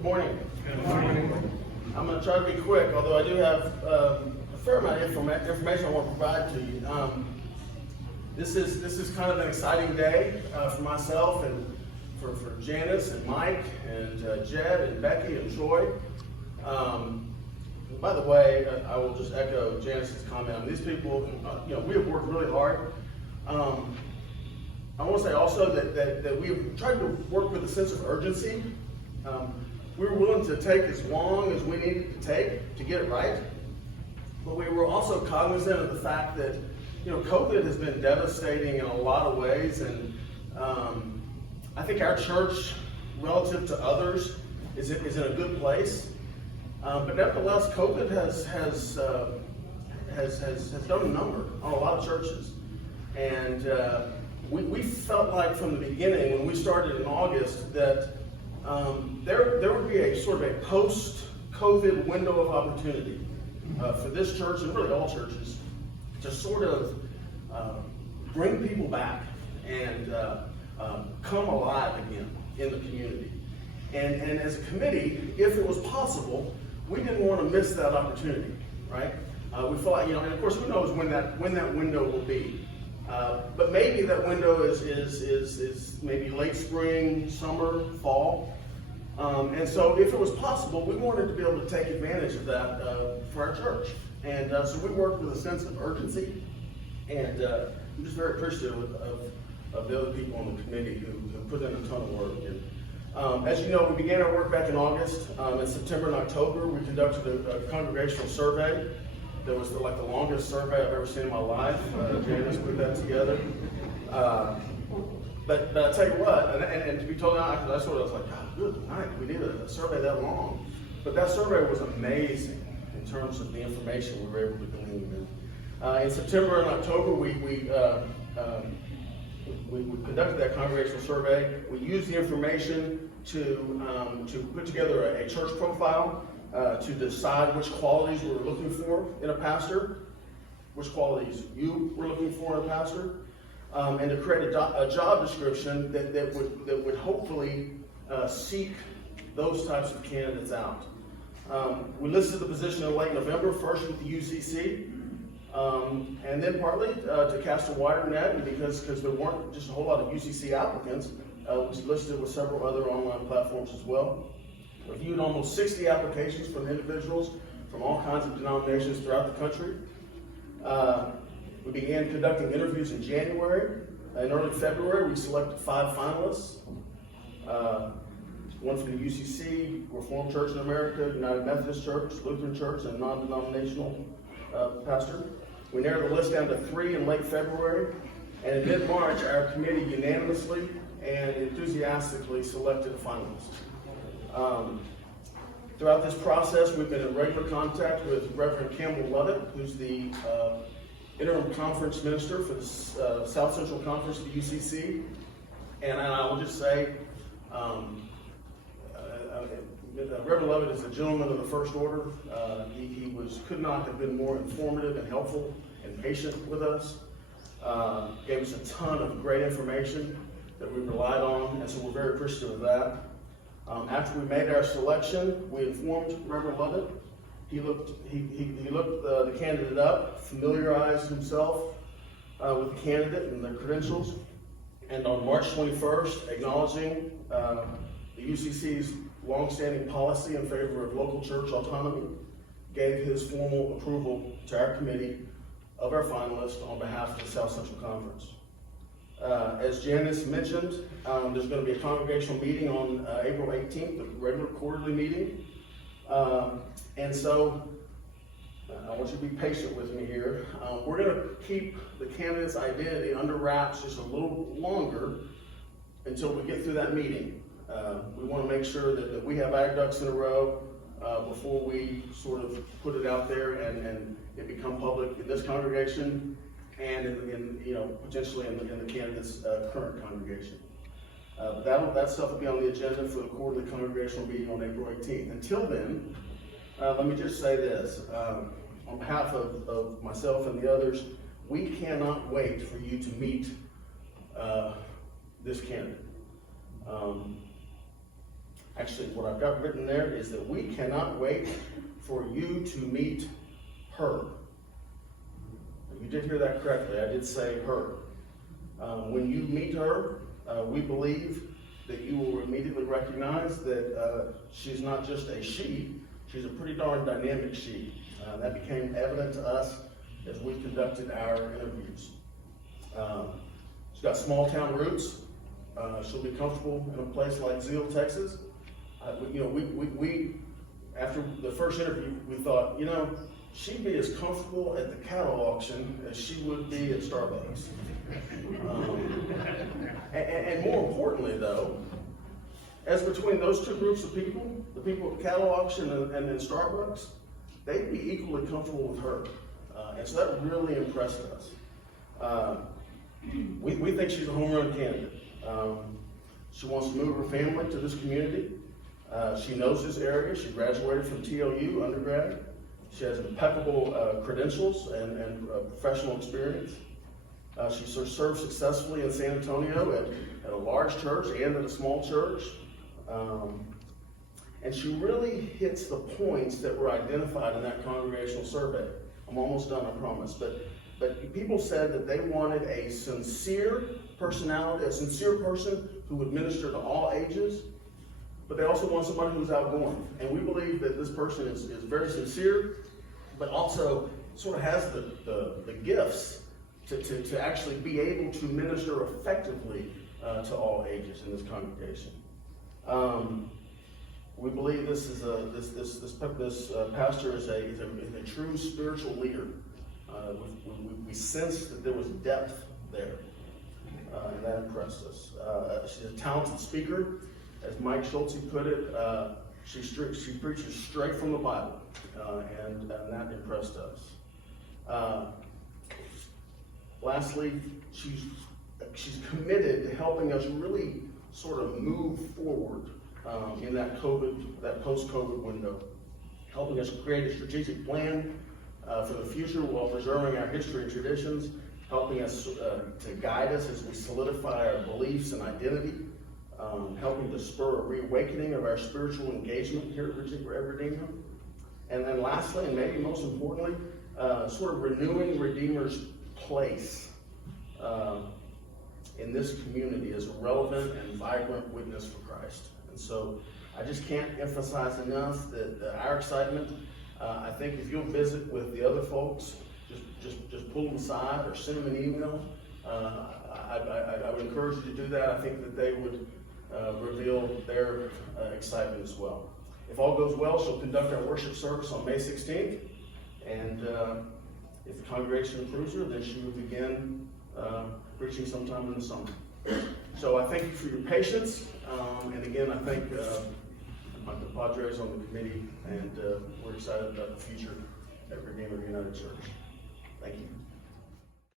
Good morning. Good morning. I'm going to try to be quick, although I do have a fair amount of information I want to provide to you. This is kind of an exciting day for myself and for Janice and Mike and Jed and Becky and Troy. By the way, I will just echo Janice's comment. I mean, these people, we have worked really hard. I want to say also that we have tried to work with a sense of urgency. We were willing to take as long as we needed to take to get it right, but we were also cognizant of the fact that COVID has been devastating in a lot of ways, and I think our church, relative to others, is in a good place. But nevertheless, COVID has done a number on a lot of churches, and we felt like from the beginning, when we started in August, that there would be a sort of a post-COVID window of opportunity for this church and really all churches to sort of bring people back and come alive again in the community. And as a committee, if it was possible, we didn't want to miss that opportunity, right? We felt like, and of course, who knows when that window will be. But maybe that window is maybe late spring, summer, fall. And so if it was possible, we wanted to be able to take advantage of that for our church. And so we worked with a sense of urgency. And I'm just very appreciative of the other people on the committee who put in a ton of work. And as you know, we began our work back in August. In September and October, we conducted a congregational survey. That was the longest survey I've ever seen in my life. Janice put that together. But I tell you what, and to be totally honest, I was like, God, good night, we did a survey that long. But that survey was amazing in terms of the information we were able to glean. In September and October, we conducted that congregational survey. We used the information to put together a church profile, to decide which qualities we were looking for in a pastor, which qualities you were looking for in a pastor, and to create a job description that would hopefully seek those types of candidates out. We listed the position in late November, first with the UCC, and then partly to cast a wider net, and because there weren't just a whole lot of UCC applicants, we listed with several other online platforms as well. Reviewed almost 60 applications from individuals from all kinds of denominations throughout the country. We began conducting interviews in January. In early February, we selected 5 finalists. One from the UCC, Reformed Church in America, United Methodist Church, Lutheran Church, and non-denominational pastor. We narrowed the list down to 3 in late February. And in mid-March, our committee unanimously and enthusiastically selected a finalist. Throughout this process, we've been in regular contact with Reverend Campbell Lovett, who's the interim conference minister for the South Central Conference of the UCC. And I will just say, Reverend Lovett is a gentleman of the first order. He could not have been more informative and helpful and patient with us. Gave us a ton of great information that we relied on, and so we're very appreciative of that. After we made our selection, we informed Reverend Lovett. He looked the candidate up, familiarized himself with the candidate and their credentials, and on March 21st, acknowledging the UCC's longstanding policy in favor of local church autonomy, gave his formal approval to our committee of our finalists on behalf of the South Central Conference. As Janice mentioned, there's going to be a congregational meeting on April 18th, a regular quarterly meeting. And so I want you to be patient with me here. We're going to keep the candidate's identity under wraps just a little longer until we get through that meeting. We want to make sure that we have our ducks in a row before we sort of put it out there and it become public in this congregation and potentially in the candidate's current congregation. But that stuff will be on the agenda for the quarterly congregational meeting on April 18th. Until then, let me just say this. On behalf of myself and the others, we cannot wait for you to meet this candidate. Actually, what I've got written there is that we cannot wait for you to meet her. You did hear that correctly. I did say her. When you meet her, we believe that you will immediately recognize that she's not just a she, she's a pretty darn dynamic she. That became evident to us as we conducted our interviews. She's got small town roots. She'll be comfortable in a place like Zeal, Texas. We after the first interview, we thought, she'd be as comfortable at the cattle auction as she would be at Starbucks. And more importantly, though, as between those two groups of people, the people at cattle auction and in Starbucks, they'd be equally comfortable with her. And so that really impressed us. We think she's a home run candidate. She wants to move her family to this community. She knows this area. She graduated from TLU undergrad. She has impeccable credentials and professional experience. She served successfully in San Antonio at a large church and at a small church. And she really hits the points that were identified in that congregational survey. I'm almost done, I promise. But people said that they wanted a sincere personality, a sincere person who would minister to all ages, but they also want somebody who's outgoing. And we believe that this person is very sincere, but also sort of has the gifts to actually be able to minister effectively to all ages in this congregation. We believe this pastor is a true spiritual leader. We sense that there was depth there, and that impressed us. She's a talented speaker. As Mike Schulte put it, she preaches straight from the Bible, and that impressed us. Lastly, she's committed to helping us really sort of move forward in that post-COVID window, helping us create a strategic plan for the future while preserving our history and traditions, helping us to guide us as we solidify our beliefs and identity, helping to spur a reawakening of our spiritual engagement here at Redeemer. And then lastly, and maybe most importantly, sort of renewing Redeemer's place in this community as a relevant and vibrant witness for Christ. And so I just can't emphasize enough that our excitement. I think if you'll visit with the other folks, just pull them aside or send them an email. I would encourage you to do that. I think that they would reveal their excitement as well. If all goes well, she'll conduct our worship service on May 16th. And if the congregation approves her, then she will begin preaching sometime in the summer. So I thank you for your patience. And again, I thank the Padres on the committee, and we're excited about the future at Redeemer United Church. Thank you.